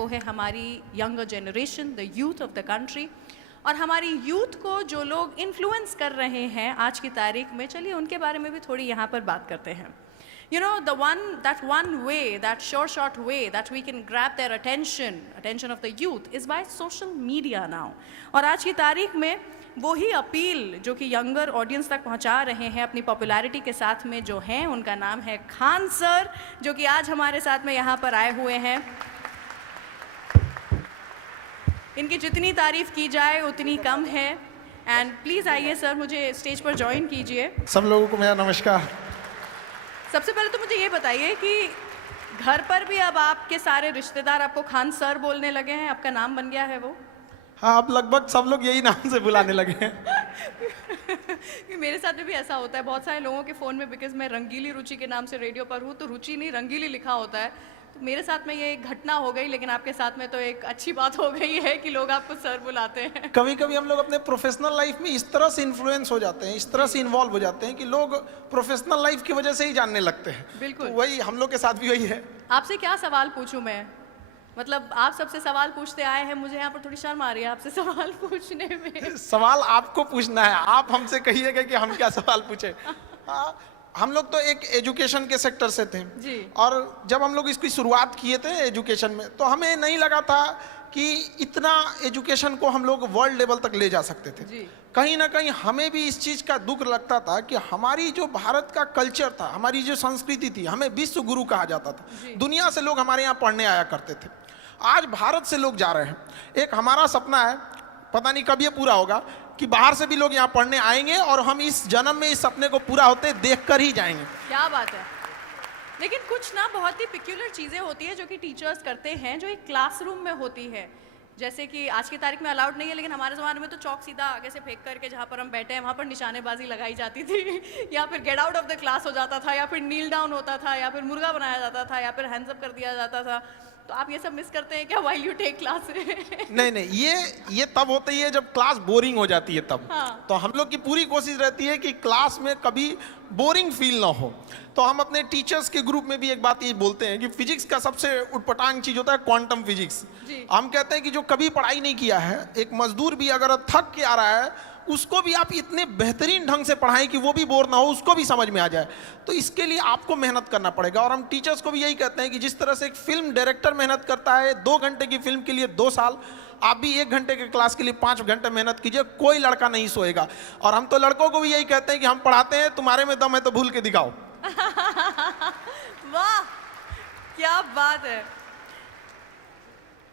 वो है हमारी younger generation, the youth of the country. और हमारी यूथ को जो लोग इन्फ्लुएंस कर रहे हैं आज की तारीख में, चलिए उनके बारे में भी थोड़ी यहाँ पर बात करते हैं। You know, that one way, that short way that we can grab their attention of the youth is by social media now. और आज की तारीख में वही अपील जो कि यंगर ऑडियंस तक पहुंचा रहे हैं अपनी पॉपुलैरिटी के साथ में, जो हैं उनका नाम है खान सर, जो कि आज हमारे साथ में यहाँ पर आए हुए हैं। इनकी जितनी तारीफ की जाए उतनी कम है। एंड प्लीज़ आइए सर, मुझे स्टेज पर ज्वाइन कीजिए। सब लोगों को मेरा नमस्कार। सबसे पहले तो मुझे ये बताइए कि घर पर भी अब आपके सारे रिश्तेदार आपको खान सर बोलने लगे हैं, आपका नाम बन गया है वो? हाँ, अब लगभग सब लोग यही नाम से बुलाने लगे हैं। मेरे साथ में भी ऐसा होता है बहुत सारे लोगों के फ़ोन में, बिकॉज मैं रंगीली रुचि के नाम से रेडियो पर हूँ, तो रुचि नहीं रंगीली लिखा होता है। तो मेरे साथ में ये एक घटना हो गई, लेकिन आपके साथ में तो एक अच्छी बात हो गई है कि लोग आपको सर बुलाते हैं। कभी कभी हम लोग अपने प्रोफेशनल लाइफ में इस तरह से इन्फ्लुएंस हो जाते हैं, इस तरह से इन्वॉल्व हो जाते हैं कि लोग प्रोफेशनल लाइफ की वजह से ही जानने लगते हैं। बिल्कुल, तो वही हम लोग के साथ भी वही है। आपसे क्या सवाल पूछूं मैं? मतलब आप सबसे सवाल पूछते आए हैं, मुझे यहाँ पर थोड़ी शर्म आ रही है आपसे सवाल पूछने में। सवाल आपको पूछना है, आप हमसे कहिएगा कि हम क्या सवाल पूछे। हम लोग तो एक एजुकेशन के सेक्टर से थे जी। और जब हम लोग इसकी शुरुआत किए थे एजुकेशन में, तो हमें नहीं लगा था कि इतना एजुकेशन को हम लोग वर्ल्ड लेवल तक ले जा सकते थे जी। कहीं ना कहीं हमें भी इस चीज़ का दुख लगता था कि हमारी जो भारत का कल्चर था, हमारी जो संस्कृति थी, हमें विश्व गुरु कहा जाता था। दुनिया से लोग हमारे यहाँ पढ़ने आया करते थे, आज भारत से लोग जा रहे हैं। एक हमारा सपना है, पता नहीं कब ये पूरा होगा, कि बाहर से भी लोग यहाँ पढ़ने आएंगे और हम इस जन्म में इस सपने को पूरा होते देख कर ही जाएंगे। क्या बात है। लेकिन कुछ ना बहुत ही पिक्यूलर चीज़ें होती है जो कि टीचर्स करते हैं, जो एक क्लासरूम में होती है। जैसे कि आज की तारीख में अलाउड नहीं है, लेकिन हमारे ज़माने में तो चौक सीधा आगे से फेंक करके जहाँ पर हम बैठे हैं वहाँ पर निशानेबाजी लगाई जाती थी, या फिर get out of the class हो जाता था, या फिर नील डाउन होता था, या फिर मुर्गा बनाया जाता था, या फिर हैंड्स अप कर दिया जाता था। तो आप ये सब मिस करते हैं क्या व्हाइल यू टेक क्लास? नहीं, ये तब होती है जब क्लास बोरिंग हो जाती है तब। हाँ। तो हम लोग की पूरी कोशिश रहती है कि क्लास में कभी बोरिंग फील ना हो। तो हम अपने टीचर्स के ग्रुप में भी एक बात ये बोलते हैं कि फिजिक्स का सबसे उटपटांग चीज होता है क्वांटम फिजिक्स। हम कहते हैं कि जो कभी पढ़ाई नहीं किया है, एक मजदूर भी अगर थक के आ रहा है, उसको भी आप इतने बेहतरीन ढंग से पढ़ाएं कि वो भी बोर ना हो, उसको भी समझ में आ जाए। तो इसके लिए आपको मेहनत करना पड़ेगा। और हम टीचर्स को भी यही कहते हैं कि जिस तरह से एक फिल्म डायरेक्टर मेहनत करता है 2 घंटे की फिल्म के लिए 2 साल, आप भी 1 घंटे के क्लास के लिए 5 घंटे मेहनत कीजिए, कोई लड़का नहीं सोएगा। और हम तो लड़कों को भी यही कहते हैं कि हम पढ़ाते हैं, तुम्हारे में दम है तो भूल के दिखाओ। वाह, क्या बात है।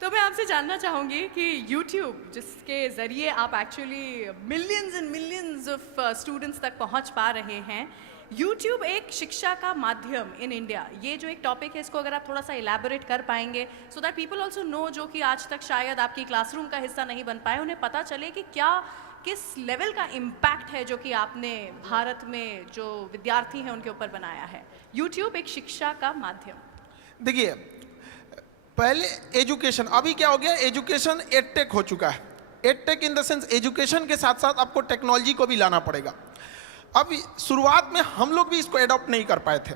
तो मैं आपसे जानना चाहूँगी कि YouTube, जिसके ज़रिए आप actually millions and millions of students तक पहुँच पा रहे हैं, YouTube एक शिक्षा का माध्यम इन इंडिया, ये जो एक टॉपिक है, इसको अगर आप थोड़ा सा इलैबोरेट कर पाएंगे, so that people also know, जो कि आज तक शायद आपकी क्लासरूम का हिस्सा नहीं बन पाए, उन्हें पता चले कि क्या किस लेवल का इम्पैक्ट है जो कि आपने भारत में जो विद्यार्थी हैं उनके ऊपर बनाया है। YouTube एक शिक्षा का माध्यम। देखिए, पहले एजुकेशन, अभी क्या हो गया, एजुकेशन एडटेक हो चुका है। Edtech in the sense education के साथ साथ आपको टेक्नोलॉजी को भी लाना पड़ेगा। अब शुरुआत में हम लोग भी इसको एडॉप्ट नहीं कर पाए थे।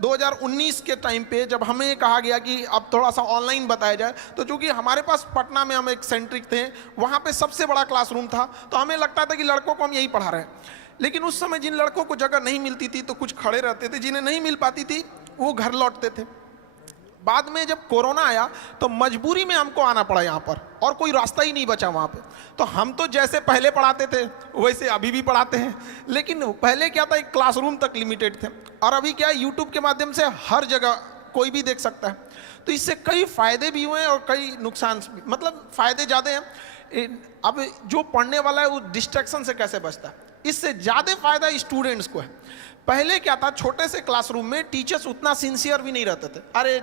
2019 के टाइम पे जब हमें कहा गया कि अब थोड़ा सा ऑनलाइन बताया जाए, तो चूंकि हमारे पास पटना में हम एक सेंट्रिक थे, वहाँ पे सबसे बड़ा क्लासरूम था, तो हमें लगता था कि लड़कों को हम यही पढ़ा रहे हैं। लेकिन उस समय जिन लड़कों को जगह नहीं मिलती थी तो कुछ खड़े रहते थे, जिन्हें नहीं मिल पाती थी वो घर लौटते थे। बाद में जब कोरोना आया तो मजबूरी में हमको आना पड़ा यहाँ पर, और कोई रास्ता ही नहीं बचा वहाँ पे। तो हम तो जैसे पहले पढ़ाते थे वैसे अभी भी पढ़ाते हैं, लेकिन पहले क्या था, एक क्लासरूम तक लिमिटेड थे, और अभी क्या है, यूट्यूब के माध्यम से हर जगह कोई भी देख सकता है। तो इससे कई फायदे भी हुए हैं और कई नुकसान भी, मतलब फायदे ज़्यादा हैं। अब जो पढ़ने वाला है वो डिस्ट्रैक्शन से कैसे बचता है, इससे ज़्यादा फायदा स्टूडेंट्स को है। पहले क्या था, छोटे से क्लासरूम में टीचर्स उतना सिंसियर भी नहीं रहते थे। अरे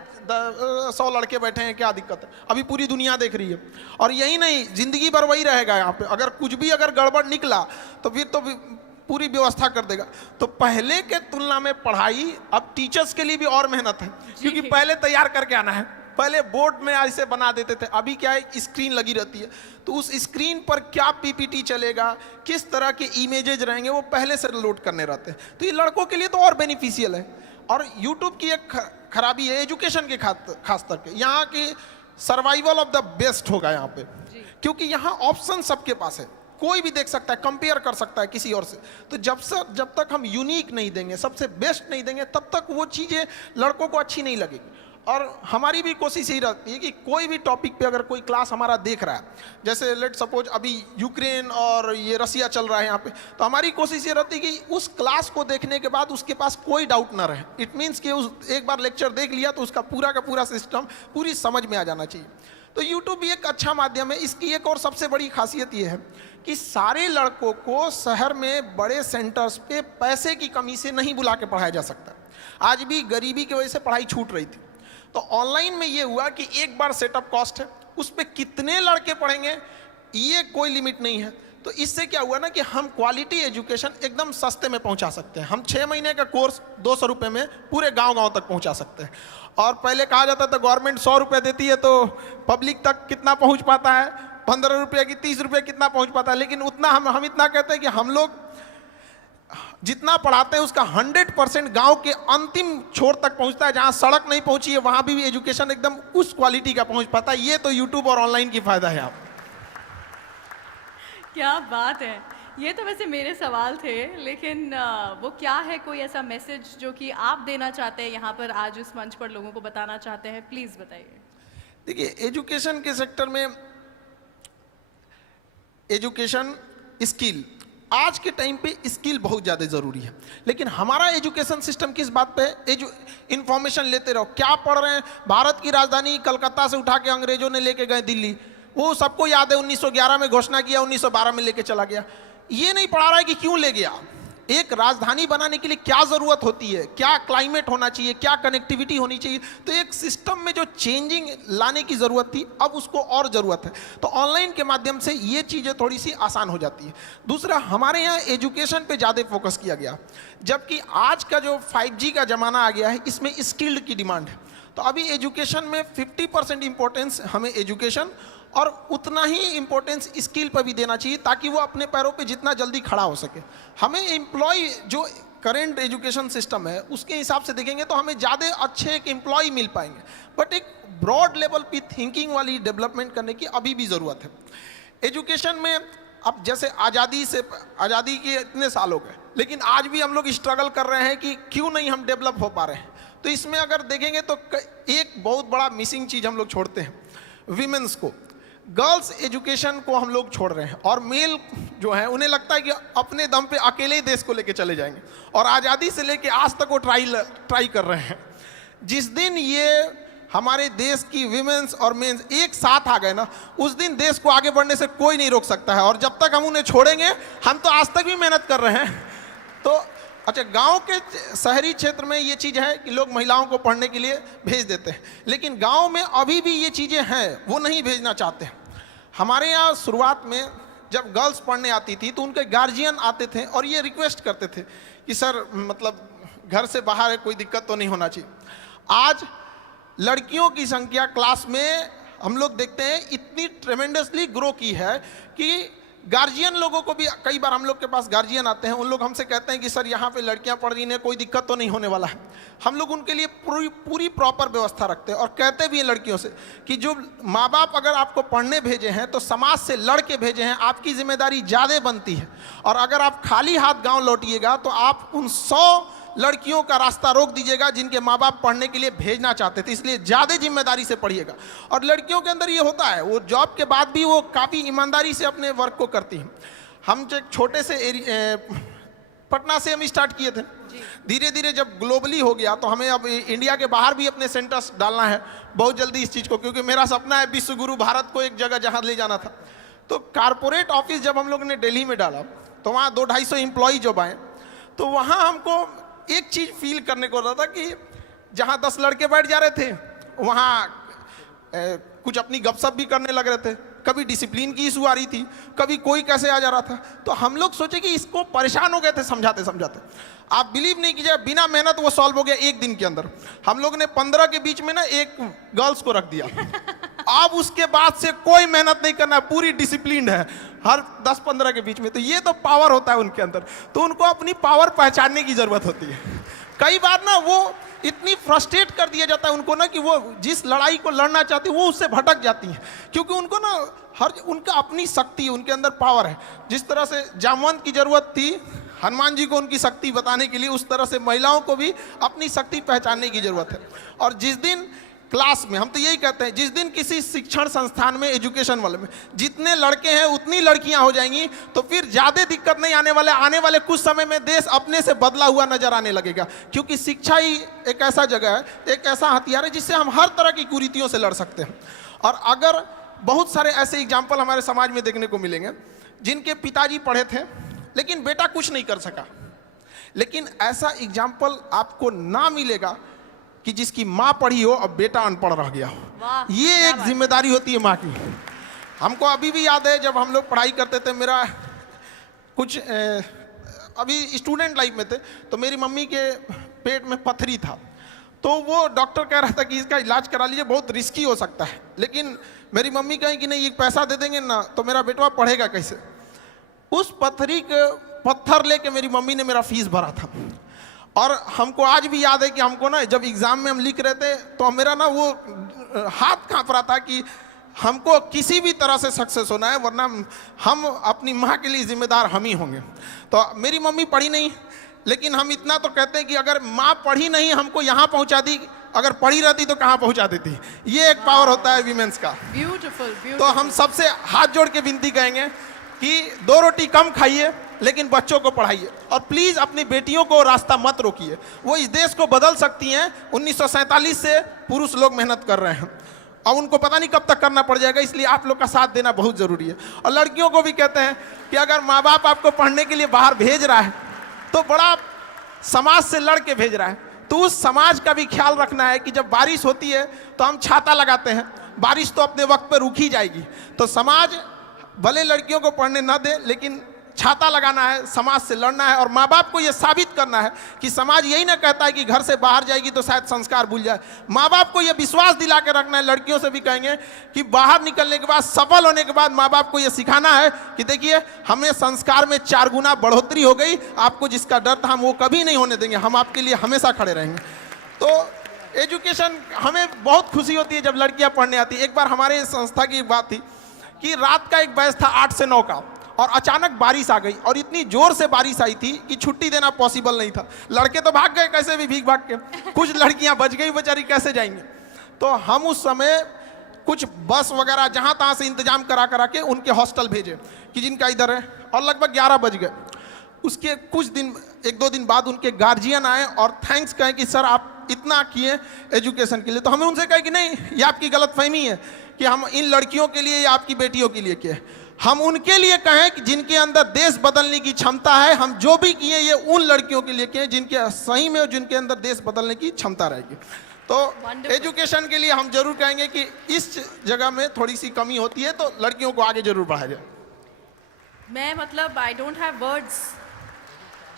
100 लड़के बैठे हैं, क्या दिक्कत है, अभी पूरी दुनिया देख रही है। और यही नहीं, जिंदगी भर वही रहेगा यहाँ पे, अगर कुछ भी अगर गड़बड़ निकला तो फिर तो पूरी व्यवस्था कर देगा। तो पहले के तुलना में पढ़ाई अब टीचर्स के लिए भी और मेहनत है, क्योंकि पहले तैयार करके आना है, पहले बोर्ड में ऐसे बना देते थे, अभी क्या है, स्क्रीन लगी रहती है, तो उस स्क्रीन पर क्या पीपीटी चलेगा, किस तरह के इमेजेज रहेंगे, वो पहले से लोड करने रहते हैं। तो ये लड़कों के लिए तो और बेनिफिशियल है। और यूट्यूब की एक खराबी है एजुकेशन के खास करके, यहाँ की सर्वाइवल ऑफ द बेस्ट होगा यहाँ पे, क्योंकि यहाँ ऑप्शन सबके पास है, कोई भी देख सकता है, कंपेयर कर सकता है किसी और से। तो जब तक हम यूनिक नहीं देंगे, सबसे बेस्ट नहीं देंगे, तब तक वो चीज़ें लड़कों को अच्छी नहीं लगेगी। और हमारी भी कोशिश यही रहती है कि कोई भी टॉपिक पे अगर कोई क्लास हमारा देख रहा है, जैसे लेट सपोज अभी यूक्रेन और ये रसिया चल रहा है यहाँ पे, तो हमारी कोशिश ये रहती है कि उस क्लास को देखने के बाद उसके पास कोई डाउट ना रहे। इट मीन्स कि उस एक बार लेक्चर देख लिया तो उसका पूरा का पूरा सिस्टम पूरी समझ में आ जाना चाहिए। तो यूट्यूब भी एक अच्छा माध्यम है। इसकी एक और सबसे बड़ी खासियत ये है कि सारे लड़कों को शहर में बड़े सेंटर्स पे पैसे की कमी से नहीं बुला के पढ़ाया जा सकता। आज भी गरीबी की वजह से पढ़ाई छूट रही थी। तो ऑनलाइन में ये हुआ कि एक बार सेटअप कॉस्ट है, उस पर कितने लड़के पढ़ेंगे ये कोई लिमिट नहीं है। तो इससे क्या हुआ ना कि हम क्वालिटी एजुकेशन एकदम सस्ते में पहुंचा सकते हैं। हम 6 महीने का कोर्स 200 रुपये में पूरे गांव-गांव तक पहुंचा सकते हैं। और पहले कहा जाता था गवर्नमेंट 100 रुपये देती है तो पब्लिक तक कितना पहुंच पाता है, 15 रुपये की 30 रुपये कितना पहुंच पाता है। लेकिन उतना हम इतना कहते हैं कि हम लोग जितना पढ़ाते हैं उसका 100% गांव के अंतिम छोर तक पहुंचता है। जहां सड़क नहीं पहुंची है वहां भी एजुकेशन एकदम उस क्वालिटी का पहुंच पाता है। ये तो यूट्यूब और ऑनलाइन की फायदा है। आप क्या बात है। ये तो वैसे मेरे सवाल थे, लेकिन वो क्या है, कोई ऐसा मैसेज जो कि आप देना चाहते हैं यहाँ पर आज इस मंच पर लोगों को बताना चाहते हैं, प्लीज़ बताइए। देखिए, एजुकेशन के सेक्टर में एजुकेशन स्किल, आज के टाइम पे स्किल बहुत ज़्यादा ज़रूरी है। लेकिन हमारा एजुकेशन सिस्टम किस बात पे इंफॉर्मेशन लेते रहो। क्या पढ़ रहे हैं? भारत की राजधानी कलकत्ता से उठा के अंग्रेजों ने लेके गए दिल्ली, वो सबको याद है। 1911 में घोषणा किया, 1912 में लेके चला गया। ये नहीं पढ़ा रहा है कि क्यों ले गया। एक राजधानी बनाने के लिए क्या ज़रूरत होती है, क्या क्लाइमेट होना चाहिए, क्या कनेक्टिविटी होनी चाहिए। तो एक सिस्टम में जो चेंजिंग लाने की ज़रूरत थी, अब उसको और ज़रूरत है। तो ऑनलाइन के माध्यम से ये चीज़ें थोड़ी सी आसान हो जाती है। दूसरा, हमारे यहाँ एजुकेशन पे ज़्यादा फोकस किया गया, जबकि आज का जो 5G का ज़माना आ गया है, इसमें स्किल्ड की डिमांड है। तो अभी एजुकेशन में 50% इंपॉर्टेंस हमें एजुकेशन और उतना ही इंपॉर्टेंस स्किल पर भी देना चाहिए, ताकि वो अपने पैरों पे जितना जल्दी खड़ा हो सके। हमें एम्प्लॉय जो करंट एजुकेशन सिस्टम है उसके हिसाब से देखेंगे तो हमें ज़्यादा अच्छे एक एम्प्लॉय मिल पाएंगे, बट एक ब्रॉड लेवल पे थिंकिंग वाली डेवलपमेंट करने की अभी भी ज़रूरत है। एजुकेशन में अब जैसे आज़ादी के इतने साल हो गए, लेकिन आज भी हम लोग स्ट्रगल कर रहे हैं कि क्यों नहीं हम डेवलप हो पा रहे हैं। तो इसमें अगर देखेंगे तो एक बहुत बड़ा मिसिंग चीज़ हम लोग छोड़ते हैं, वीमेंस को। गर्ल्स एजुकेशन को हम लोग छोड़ रहे हैं, और मेल जो है उन्हें लगता है कि अपने दम पे अकेले ही देश को लेके चले जाएंगे, और आज़ादी से लेके आज तक वो ट्राई कर रहे हैं। जिस दिन ये हमारे देश की विमेंस और मेंस एक साथ आ गए ना, उस दिन देश को आगे बढ़ने से कोई नहीं रोक सकता है। और जब तक हम उन्हें छोड़ेंगे, हम तो आज तक भी मेहनत कर रहे हैं। तो अच्छा, गांव के शहरी क्षेत्र में ये चीज़ है कि लोग महिलाओं को पढ़ने के लिए भेज देते हैं, लेकिन गांव में अभी भी ये चीज़ें हैं, वो नहीं भेजना चाहते हैं। हमारे यहाँ शुरुआत में जब गर्ल्स पढ़ने आती थी तो उनके गार्जियन आते थे और ये रिक्वेस्ट करते थे कि सर मतलब घर से बाहर है, कोई दिक्कत तो नहीं होना चाहिए। आज लड़कियों की संख्या क्लास में हम लोग देखते हैं इतनी ट्रेमेंडसली ग्रो की है कि गार्जियन लोगों को भी, कई बार हम लोग के पास गार्जियन आते हैं, उन लोग हमसे कहते हैं कि सर यहाँ पे लड़कियाँ पढ़ रही हैं, कोई दिक्कत तो नहीं होने वाला है। हम लोग उनके लिए पूरी प्रॉपर व्यवस्था रखते हैं, और कहते भी हैं लड़कियों से कि जो माँ बाप अगर आपको पढ़ने भेजे हैं तो समाज से लड़ के भेजे हैं, आपकी जिम्मेदारी ज़्यादा बनती है। और अगर आप खाली हाथ गाँव लौटिएगा तो आप उन 100 लड़कियों का रास्ता रोक दीजिएगा जिनके माँ बाप पढ़ने के लिए भेजना चाहते थे। इसलिए ज़्यादा जिम्मेदारी से पढ़िएगा। और लड़कियों के अंदर ये होता है, वो जॉब के बाद भी वो काफ़ी ईमानदारी से अपने वर्क को करती हैं। हम जो छोटे से पटना से हम स्टार्ट किए थे, धीरे धीरे जब ग्लोबली हो गया तो हमें अब इंडिया के बाहर भी अपने सेंटर्स डालना है बहुत जल्दी इस चीज़ को, क्योंकि मेरा सपना है विश्व गुरु भारत को एक जगह जहाँ ले जाना था। तो कारपोरेट ऑफिस जब हम लोग ने दिल्ली में डाला तो वहाँ 200-250 एम्प्लॉय जब आए तो वहाँ हमको एक चीज़ फील करने को रहा था कि जहाँ 10 लड़के बैठ जा रहे थे वहाँ कुछ अपनी गपशप भी करने लग रहे थे। कभी डिसिप्लिन की इशू आ रही थी, कभी कोई कैसे आ जा रहा था। तो हम लोग सोचे कि इसको परेशान हो गए थे समझाते समझाते। आप बिलीव नहीं कीजिए, बिना मेहनत वो सॉल्व हो गया एक दिन के अंदर। हम लोग ने 15 के बीच में ना एक गर्ल्स को रख दिया। अब उसके बाद से कोई मेहनत नहीं करना है, पूरी डिसिप्लिन है हर 10-15 के बीच में। तो ये तो पावर होता है उनके अंदर, तो उनको अपनी पावर पहचानने की ज़रूरत होती है। कई बार ना वो इतनी फ्रस्ट्रेट कर दिया जाता है उनको ना कि वो जिस लड़ाई को लड़ना चाहती है वो उससे भटक जाती हैं, क्योंकि उनको ना उनका अपनी शक्ति, उनके अंदर पावर है। जिस तरह से जामवंत की जरूरत थी हनुमान जी को उनकी शक्ति बताने के लिए, उस तरह से महिलाओं को भी अपनी शक्ति पहचानने की जरूरत है। और जिस दिन क्लास में, हम तो यही कहते हैं, जिस दिन किसी शिक्षण संस्थान में, एजुकेशन वाले में जितने लड़के हैं उतनी लड़कियां हो जाएंगी, तो फिर ज़्यादा दिक्कत नहीं आने वाले कुछ समय में देश अपने से बदला हुआ नजर आने लगेगा। क्योंकि शिक्षा ही एक ऐसा जगह है, एक ऐसा हथियार है जिससे हम हर तरह की कुरीतियों से लड़ सकते हैं। और अगर बहुत सारे ऐसे एग्जाम्पल हमारे समाज में देखने को मिलेंगे जिनके पिताजी पढ़े थे लेकिन बेटा कुछ नहीं कर सका, लेकिन ऐसा एग्जाम्पल आपको ना मिलेगा कि जिसकी माँ पढ़ी हो और बेटा अनपढ़ रह गया हो। ये एक जिम्मेदारी होती है माँ की। हमको अभी भी याद है जब हम लोग पढ़ाई करते थे, मेरा कुछ अभी स्टूडेंट लाइफ में थे, तो मेरी मम्मी के पेट में पथरी था, तो वो डॉक्टर कह रहा था कि इसका इलाज करा लीजिए, बहुत रिस्की हो सकता है। लेकिन मेरी मम्मी कही कि नहीं, ये पैसा दे देंगे ना तो मेरा बेटवा पढ़ेगा कैसे। उस पथरी के पत्थर लेके मेरी मम्मी ने मेरा फीस भरा था। और हमको आज भी याद है कि हमको ना जब एग्ज़ाम में हम लिख रहे थे तो मेरा ना वो हाथ कांप रहा था कि हमको किसी भी तरह से सक्सेस होना है, वरना हम अपनी माँ के लिए जिम्मेदार हम ही होंगे। तो मेरी मम्मी पढ़ी नहीं, लेकिन हम इतना तो कहते हैं कि अगर माँ पढ़ी नहीं हमको यहाँ पहुँचा दी, अगर पढ़ी रहती तो कहाँ पहुँचा देती। ये एक पावर होता है वीमेंस का। ब्यूटीफुल। तो हम सबसे हाथ जोड़ के विनती करेंगे कि 2 रोटी कम खाइए लेकिन बच्चों को पढ़ाइए, और प्लीज अपनी बेटियों को रास्ता मत रोकिए। वो इस देश को बदल सकती हैं। 1947 से पुरुष लोग मेहनत कर रहे हैं और उनको पता नहीं कब तक करना पड़ जाएगा, इसलिए आप लोग का साथ देना बहुत जरूरी है। और लड़कियों को भी कहते हैं कि अगर माँ बाप आपको पढ़ने के लिए बाहर भेज रहा है तो बड़ा समाज से लड़ के भेज रहा है, तो उस समाज का भी ख्याल रखना है कि जब बारिश होती है तो हम छाता लगाते हैं, बारिश तो अपने वक्त पर रुक ही जाएगी। तो समाज भले लड़कियों को पढ़ने ना दे, लेकिन छाता लगाना है, समाज से लड़ना है, और माँ बाप को यह साबित करना है कि समाज यही ना कहता है कि घर से बाहर जाएगी तो शायद संस्कार भूल जाए। माँ बाप को यह विश्वास दिला के रखना है। लड़कियों से भी कहेंगे कि बाहर निकलने के बाद, सफल होने के बाद माँ बाप को यह सिखाना है कि देखिए हमें संस्कार में 4 गुना बढ़ोतरी हो गई, आपको जिसका डर था हम वो कभी नहीं होने देंगे, हम आपके लिए हमेशा खड़े रहेंगे। तो एजुकेशन, हमें बहुत खुशी होती है जब लड़कियाँ पढ़ने आती है। एक बार हमारे संस्था की एक बात थी कि रात का एक बैच था 8 से 9 का, और अचानक बारिश आ गई, और इतनी जोर से बारिश आई थी कि छुट्टी देना पॉसिबल नहीं था। लड़के तो भाग गए कैसे भी भीग भाग के, कुछ लड़कियां बच गई बेचारी, कैसे जाएंगे। तो हम उस समय कुछ बस वगैरह जहां तहां से इंतजाम करा के उनके हॉस्टल भेजे कि जिनका इधर है, और लगभग 11 बज गए। उसके कुछ दिन, 1-2 दिन बाद उनके गार्जियन आए और थैंक्स कहें कि सर आप इतना किए एजुकेशन के लिए। तो हमें उनसे कहे कि नहीं, ये आपकी गलतफहमी है कि हम इन लड़कियों के लिए या आपकी बेटियों के लिए किए। हम उनके लिए कहें कि जिनके अंदर देश बदलने की क्षमता है। हम जो भी किए ये उन लड़कियों के लिए किए जिनके सही में, जिनके अंदर देश बदलने की क्षमता रहेगी। तो एजुकेशन के लिए हम जरूर कहेंगे कि इस जगह में थोड़ी सी कमी होती है, तो लड़कियों को आगे जरूर बढ़ाया जाए। मैं मतलब आई डोंट हैव वर्ड्स,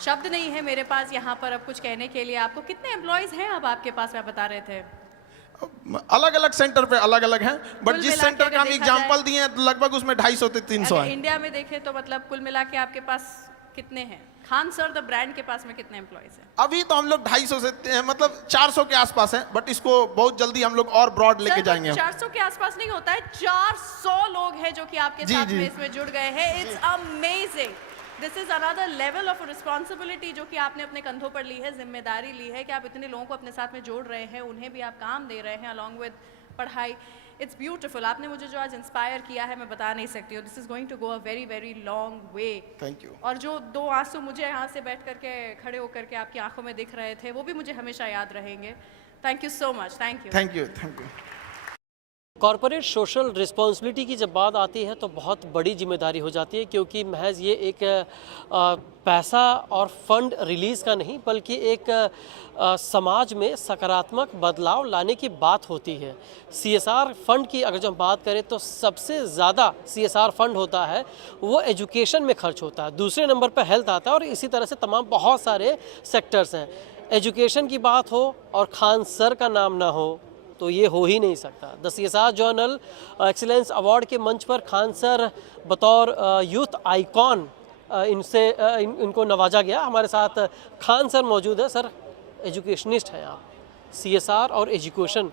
शब्द नहीं है मेरे पास यहाँ पर अब कुछ कहने के लिए। आपको कितने एम्प्लॉयज हैं अब आपके पास, आप बता रहे थे? अलग अलग सेंटर पे अलग अलग हैं, बट जिस सेंटर का हम एग्जांपल दिए हैं लगभग उसमें 250 से 300 है। इंडिया में देखें तो मतलब कुल मिला के आपके पास कितने हैं? खान सर द ब्रांड के पास में कितने एम्प्लॉयज हैं? अभी तो हम लोग 250 से मतलब 400 के आसपास हैं, बट इसको बहुत जल्दी हम लोग और ब्रॉड लेके जाएंगे। 400 के आसपास नहीं होता है, 400 लोग हैं जो कि आपके साथ में इसमें जुड़ गए हैं। It's amazing. This is another level of responsibility जो कि आपने अपने कंधों पर ली है, जिम्मेदारी ली है कि आप इतने लोगों को अपने साथ में जोड़ रहे हैं, उन्हें भी आप काम दे रहे हैं अलॉन्ग विद पढ़ाई। It's beautiful. आपने मुझे जो आज इंस्पायर किया है मैं बता नहीं सकती हूँ। This is going to go a very very long way. Thank you. और जो 2 आंसू मुझे यहाँ से बैठ करके खड़े होकर के आपकी आंखों में दिख रहे थे, वो भी मुझे हमेशा याद रहेंगे। Thank you so much. Thank you. Thank you. Thank you. Corporate social responsibility की जब बात आती है तो बहुत बड़ी जिम्मेदारी हो जाती है, क्योंकि महज ये एक पैसा और फंड रिलीज़ का नहीं, बल्कि एक समाज में सकारात्मक बदलाव लाने की बात होती है। CSR फंड की अगर जो हम बात करें तो सबसे ज़्यादा CSR फंड होता है वो एजुकेशन में खर्च होता है, दूसरे नंबर पर हेल्थ आता है, और इसी तरह से तमाम बहुत सारे सेक्टर्स हैं। एजुकेशन की बात हो और खान सर का नाम ना हो तो ये हो ही नहीं सकता। The CSR journal excellence award के मंच पर खान सर बतौर यूथ आइकॉन इनको नवाजा गया। हमारे साथ खान सर मौजूद है। सर, एजुकेशनिस्ट हैं आप, सीएसआर और एजुकेशन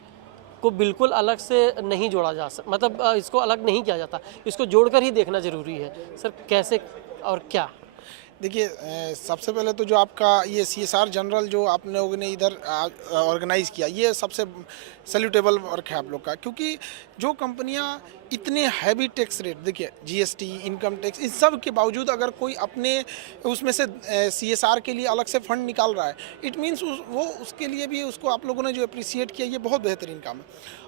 को बिल्कुल अलग से नहीं जोड़ा जा सकता, मतलब इसको अलग नहीं किया जाता, इसको जोड़कर ही देखना ज़रूरी है। सर कैसे और क्या? देखिए सबसे पहले तो जो आपका ये CSR जनरल जो आप लोगों ने इधर ऑर्गेनाइज़ किया, ये सबसे सैल्यूटेबल वर्क है आप लोग का, क्योंकि जो कंपनियां इतने हैवी टैक्स रेट, देखिए GST, इनकम टैक्स, इन सब के बावजूद अगर कोई अपने उसमें से CSR के लिए अलग से फंड निकाल रहा है, इट मीन्स वो उसके लिए भी उसको आप लोगों ने जो अप्रिसिएट किया, ये बहुत बेहतरीन काम है।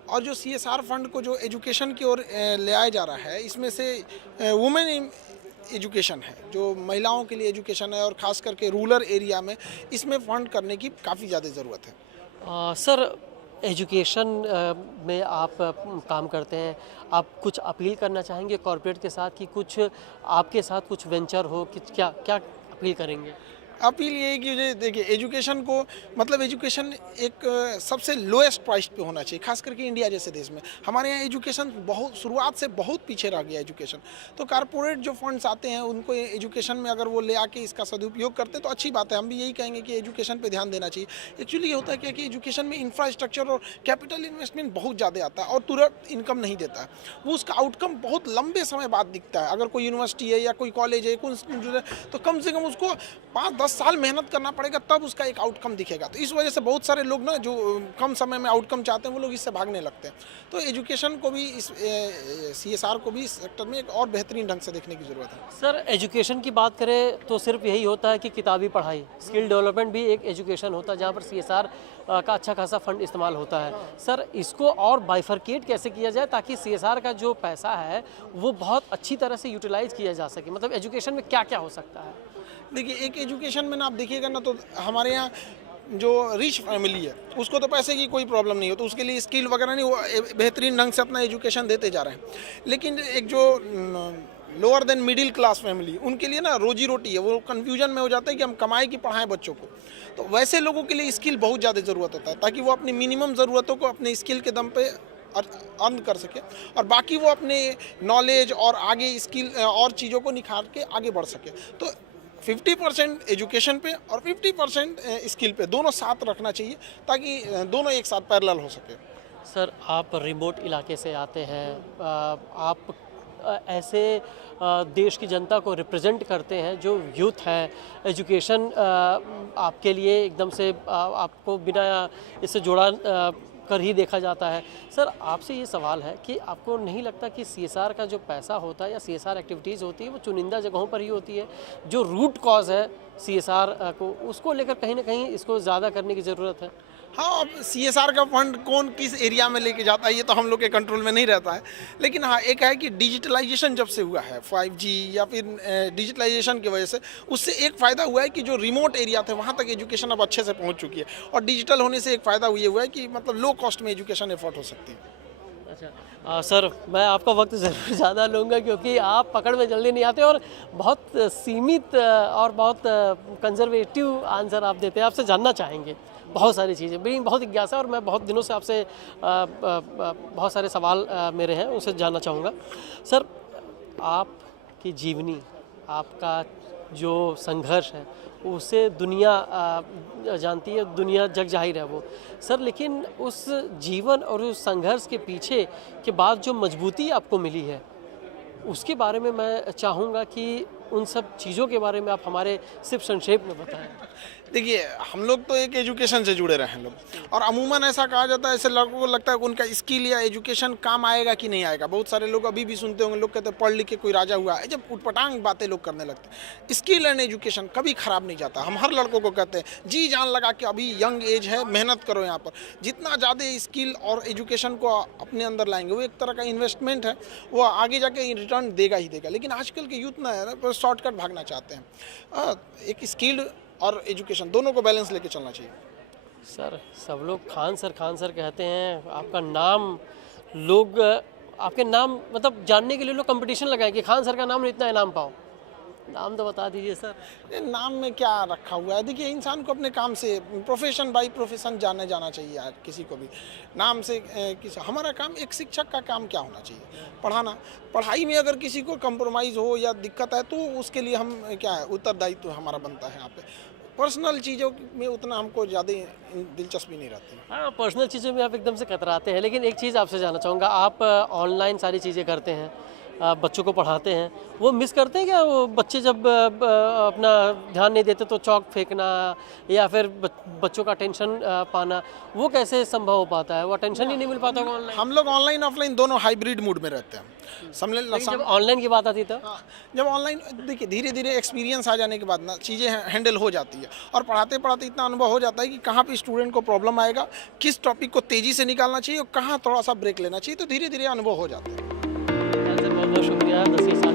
और जो CSR फंड को जो एजुकेशन की ओर ले आया जा रहा है, इसमें से वुमेन एजुकेशन है, जो महिलाओं के लिए एजुकेशन है, और ख़ास करके रूरल एरिया में इसमें फंड करने की काफ़ी ज़्यादा ज़रूरत है। सर एजुकेशन में आप काम करते हैं, आप कुछ अपील करना चाहेंगे कॉर्पोरेट के साथ कि कुछ आपके साथ कुछ वेंचर हो, कि क्या क्या अपील करेंगे? अपील ये है कि देखिए एजुकेशन को, मतलब एजुकेशन एक सबसे लोएस्ट प्राइस पे होना चाहिए, खास करके इंडिया जैसे देश में। हमारे यहाँ एजुकेशन बहुत शुरुआत से बहुत पीछे रह गया एजुकेशन। तो कारपोरेट जो फंड्स आते हैं उनको एजुकेशन में अगर वो ले आके इसका सदुपयोग करते तो अच्छी बात है। हम भी यही कहेंगे कि एजुकेशन पे ध्यान देना चाहिए। एक्चुअली ये होता है क्या कि एजुकेशन में इंफ्रास्ट्रक्चर और कैपिटल इन्वेस्टमेंट बहुत ज़्यादा आता है और तुरंत इनकम नहीं देता है। वो उसका आउटकम बहुत लंबे समय बाद दिखता है। अगर कोई यूनिवर्सिटी है या कोई कॉलेज है, कोई इंस्टीट्यूट है, तो कम से कम उसको 5-10 साल मेहनत करना पड़ेगा, तब उसका एक आउटकम दिखेगा। तो इस वजह से बहुत सारे लोग ना जो कम समय में आउटकम चाहते हैं, वो लोग इससे भागने लगते हैं। तो एजुकेशन को भी, इस CSR को भी इस सेक्टर में एक और बेहतरीन ढंग से देखने की ज़रूरत है। सर एजुकेशन की बात करें तो सिर्फ यही होता है कि किताबी पढ़ाई, स्किल डेवलपमेंट भी एक एजुकेशन होता है जहाँ पर CSR का अच्छा खासा फंड इस्तेमाल होता है। सर इसको और बाइफरकेट कैसे किया जाए ताकि CSR का जो पैसा है वो बहुत अच्छी तरह से यूटिलाइज किया जा सके, मतलब एजुकेशन में क्या क्या हो सकता है? देखिए एक एजुकेशन में ना आप देखिएगा ना, तो हमारे यहाँ जो रिच फैमिली है उसको तो पैसे की कोई प्रॉब्लम नहीं हो, तो उसके लिए स्किल वगैरह नहीं, वो बेहतरीन ढंग से अपना एजुकेशन देते जा रहे हैं। लेकिन एक जो lower than middle class family, उनके लिए ना रोजी रोटी है, वो कन्फ्यूजन में हो जाता है कि हम कमाए कि पढ़ाएं बच्चों को। तो वैसे लोगों के लिए स्किल बहुत ज़्यादा ज़रूरत होता है, ताकि वो अपनी मिनिमम ज़रूरतों को अपने स्किल के दम पे अर्न कर सके, और बाकी वो अपने नॉलेज और आगे स्किल और चीज़ों को निखार के आगे बढ़ सके। तो 50% एजुकेशन पे और 50% स्किल पे, दोनों साथ रखना चाहिए ताकि दोनों एक साथ पैरेलल हो सके। सर आप रिमोट इलाके से आते हैं, आप ऐसे देश की जनता को रिप्रेजेंट करते हैं जो यूथ है, एजुकेशन आपके लिए एकदम से आपको बिना इससे जुड़ा कर ही देखा जाता है। सर आपसे ये सवाल है कि आपको नहीं लगता कि CSR का जो पैसा होता है या CSR एक्टिविटीज़ होती है वो चुनिंदा जगहों पर ही होती है, जो रूट कॉज है CSR को, उसको लेकर कहीं ना कहीं इसको ज़्यादा करने की ज़रूरत है? हाँ, अब CSR का फंड कौन किस एरिया में लेके जाता है ये तो हम लोग के कंट्रोल में नहीं रहता है। लेकिन हाँ, एक है कि डिजिटलाइजेशन जब से हुआ है, 5G या फिर डिजिटलाइजेशन की वजह से, उससे एक फ़ायदा हुआ है कि जो रिमोट एरिया थे वहाँ तक एजुकेशन अब अच्छे से पहुँच चुकी है। और डिजिटल होने से एक फ़ायदा ये हुआ है कि मतलब लो कॉस्ट में एजुकेशन एफोर्ड हो सकती है। अच्छा सर मैं आपका वक्त ज़रूर ज़्यादा लूँगा क्योंकि आप पकड़ में जल्दी नहीं आते और बहुत सीमित और बहुत कंजर्वेटिव आंसर आप देते हैं। आपसे जानना चाहेंगे बहुत सारी चीज़ें, मेरी बहुत जिज्ञासा और मैं बहुत दिनों से आपसे बहुत सारे सवाल मेरे हैं, उनसे जानना चाहूँगा। सर आपकी जीवनी, आपका जो संघर्ष है उसे दुनिया जानती है, दुनिया जग जाहिर है वो। सर लेकिन उस जीवन और उस संघर्ष के पीछे के बाद जो मजबूती आपको मिली है उसके बारे में मैं चाहूँगा कि उन सब चीज़ों के बारे में आप हमारे सिर्फ संक्षेप में बताएं। देखिए हम लोग तो एक एजुकेशन से जुड़े रहे हैं लोग, और अमूमन ऐसा कहा जाता है, ऐसे लोगों को लगता है कि उनका स्किल या एजुकेशन काम आएगा कि नहीं आएगा। बहुत सारे लोग अभी भी सुनते होंगे, लोग कहते हैं पढ़ लिख के कोई राजा हुआ है, जब उटपटांग बातें लोग करने लगते हैं। स्किल एंड एजुकेशन कभी ख़राब नहीं जाता। हम हर लड़कों को कहते हैं जी जान लगा के, अभी यंग एज है, मेहनत करो यहाँ पर। जितना ज़्यादा स्किल और एजुकेशन को अपने अंदर लाएंगे वो एक तरह का इन्वेस्टमेंट है, वो आगे जाके रिटर्न देगा ही देगा। लेकिन आजकल के यूथ ना शॉर्टकट भागना चाहते हैं। एक स्किल्ड और एजुकेशन दोनों को बैलेंस लेके चलना चाहिए। सर सब लोग खान सर कहते हैं, आपका नाम लोग आपके नाम मतलब जानने के लिए लोग कंपटीशन लगाए कि खान सर का नाम इतना इनाम पाओ। नाम तो बता दीजिए सर। ये नाम में क्या रखा हुआ है? देखिए इंसान को अपने काम से, प्रोफेशन बाय प्रोफेशन जाने जाना चाहिए यार। किसी को भी नाम से किसी, हमारा काम, एक शिक्षक का काम क्या होना चाहिए? पढ़ाना। पढ़ाई में अगर किसी को कंप्रोमाइज़ हो या दिक्कत है तो उसके लिए हम क्या है, उत्तरदायित्व हमारा बनता है यहाँ पे। पर्सनल चीज़ों में उतना हमको ज़्यादा दिलचस्पी नहीं रहती। हाँ, पर्सनल चीज़ों में आप एकदम से कतराते हैं, लेकिन एक चीज़ आपसे जानना चाहूँगा, आप ऑनलाइन सारी चीज़ें करते हैं, बच्चों को पढ़ाते हैं, वो मिस करते हैं क्या? वो बच्चे जब अपना ध्यान नहीं देते तो चौक फेंकना या फिर बच्चों का अटेंशन पाना, वो कैसे संभव हो पाता है? वो अटेंशन ही नहीं मिल पाता होगा ऑनलाइन? हम लोग ऑनलाइन ऑफलाइन दोनों हाइब्रिड मूड में रहते हैं। लेकिन जब ऑनलाइन की बात आती तो हाँ, जब ऑनलाइन देखिए धीरे धीरे एक्सपीरियंस आ जाने के बाद ना चीज़ें हैंडल हो जाती है, और पढ़ाते पढ़ाते इतना अनुभव हो जाता है कि कहाँ पे स्टूडेंट को प्रॉब्लम आएगा, किस टॉपिक को तेज़ी से निकालना चाहिए और कहाँ थोड़ा सा ब्रेक लेना चाहिए, तो धीरे धीरे अनुभव हो जाता है। बहुत बहुत शुक्रिया 10 साल